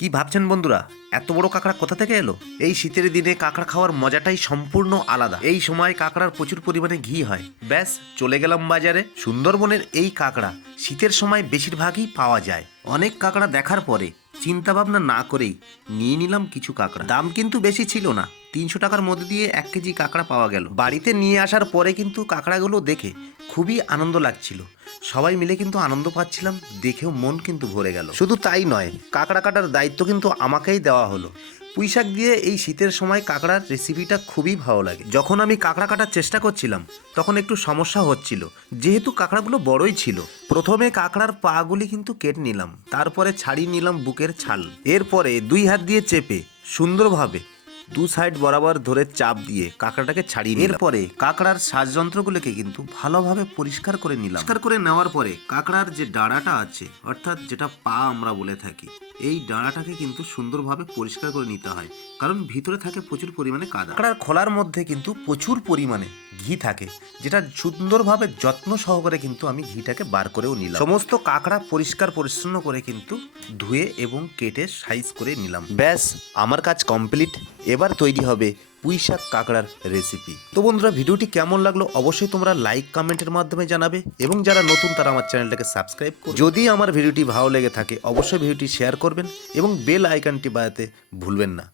কি ভাবছেন বন্ধুরা, এত বড় কাঁকড়া কোথা থেকে এলো? এই শীতের দিনে কাঁকড়া খাওয়ার মজাটাই সম্পূর্ণ আলাদা। এই সময় কাঁকড়ার প্রচুর পরিমাণে ঘি হয়। ব্যাস চলে গেলাম বাজারে। সুন্দরবনের এই কাঁকড়া শীতের সময় বেশিরভাগই পাওয়া যায়। অনেক কাঁকড়া দেখার পরে চিন্তা ভাবনা না করেই নিয়ে নিলাম কিছু কাঁকড়া। দাম কিন্তু বেশি ছিল না, 300 টাকার মধ্যে দিয়ে 1 কেজি কাঁকড়া পাওয়া গেল। বাড়িতে নিয়ে আসার পরে কিন্তু কাঁকড়াগুলো দেখে খুবই আনন্দ লাগছিল। সবাই মিলে কিন্তু আনন্দ পাচ্ছিলাম, দেখেও মন কিন্তু ভরে গেল। শুধু তাই নয়, কাঁকড়া কাটার দায়িত্ব কিন্তু আমাকেই দেওয়া হলো। পুঁইশাক দিয়ে এই শীতের সময় কাঁকড়ার রেসিপিটা খুবই ভালো লাগে। যখন আমি কাঁকড়া কাটার চেষ্টা করছিলাম তখন একটু সমস্যা হচ্ছিল, যেহেতু কাঁকড়াগুলো বড়ই ছিল। প্রথমে কাঁকড়ার পাগুলি কিন্তু কেটে নিলাম, তারপরে ছাড়িয়ে নিলাম বুকের ছাল। এরপরে 2 হাত দিয়ে চেপে সুন্দরভাবে 2 সাইড বরাবর ধরে চাপ দিয়ে কাঁকড়াটাকে ছাড়িয়ে নিলাম। এরপরে কাঁকড়ার শ্বাসযন্ত্রগুলোকে কিন্তু ভালোভাবে পরিষ্কার করে নিলাম। পরিষ্কার করে নেওয়ার পরে কাঁকড়ার যে ডাঁড়াটা আছে, অর্থাৎ যেটা পা আমরা বলে থাকি, এই ডাঁড়াটাকে কিন্তু সুন্দরভাবে পরিষ্কার করে নিতে হয়, কারণ ভিতরে থাকে প্রচুর পরিমাণে কাদা। কাঁকড়ার খোলার মধ্যে কিন্তু প্রচুর পরিমাণে ঘি থাকে, যেটা সুন্দরভাবে যত্ন সহকারে কিন্তু আমি ঘিটাকে বার করেও নিলাম। সমস্ত কাঁকড়া পরিষ্কার পরিচ্ছন্ন করে কিন্তু ধুয়ে এবং কেটে সাইজ করে নিলাম। ব্যাস আমার কাজ কমপ্লিট। এবার তৈরি হবে পুঁইশাক কাঁকড়ার রেসিপি। তো বন্ধুরা, ভিডিওটি কেমন লাগলো অবশ্যই তোমরা লাইক কমেন্টের মাধ্যমে জানাবে, এবং যারা নতুন তারা আমার চ্যানেলটাকে সাবস্ক্রাইব করবে। যদি আমার ভিডিওটি ভালো লেগে থাকে অবশ্যই ভিডিওটি শেয়ার করবেন এবং বেল আইকনটি বাজাতে ভুলবেন না।